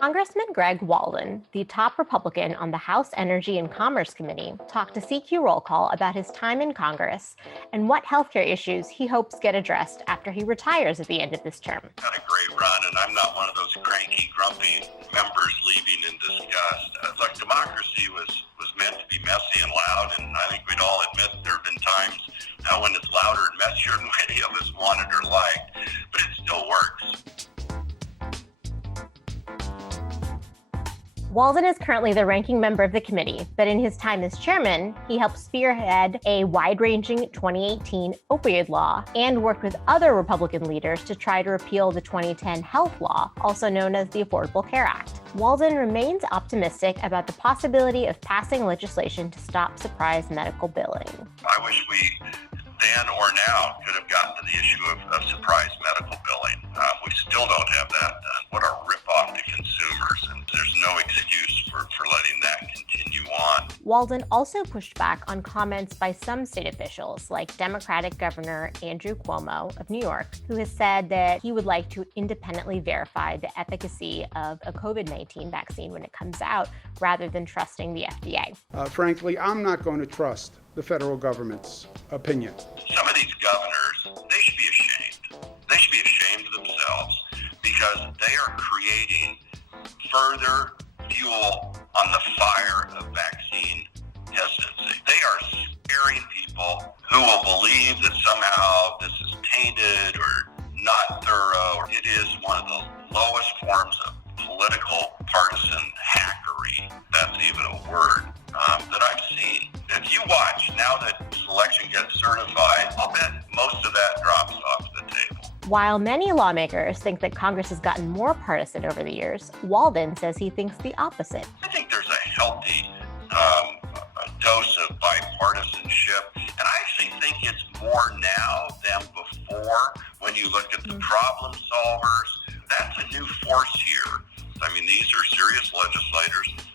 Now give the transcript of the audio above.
Congressman Greg Walden, the top Republican on the House Energy and Commerce Committee, talked to CQ Roll Call about his time in Congress and what healthcare issues he hopes get addressed after he retires at the end of this term. Had a great run, and I'm not one of those cranky, grumpy members leaving in disgust. Look, democracy was meant to be messy and loud, and I think we'd all admit there have been times when it's louder and messier than any of us wanted or liked, but it still works. Walden is currently the ranking member of the committee, but in his time as chairman, he helped spearhead a wide-ranging 2018 opioid law and worked with other Republican leaders to try to repeal the 2010 health law, also known as the Affordable Care Act. Walden remains optimistic about the possibility of passing legislation to stop surprise medical billing. I wish we then or now could have gotten to the issue of surprise medical billing. We still don't have that done. What a ripoff to consumers, and there's no excuse for letting that continue on. Walden also pushed back on comments by some state officials, like Democratic Governor Andrew Cuomo of New York, who has said that he would like to independently verify the efficacy of a COVID-19 vaccine when it comes out, rather than trusting the FDA. Frankly, I'm not going to trust the federal government's opinion. Some of these governors, they should be ashamed. They should be ashamed of themselves because they are creating further fuel on the fire of vaccine hesitancy. They are scaring people who will believe that somehow this is tainted or not thorough. It is one of the lowest forms of political partisan hackery, that's even a word, that I've seen. If you watch, now that selection gets certified, I'll bet most of that drops off the table. While many lawmakers think that Congress has gotten more partisan over the years, Walden says he thinks the opposite. I think there's a healthy dose of bipartisanship, and I actually think it's more now than before when you look at the problem solvers. That's a new force here. I mean, these are serious legislators.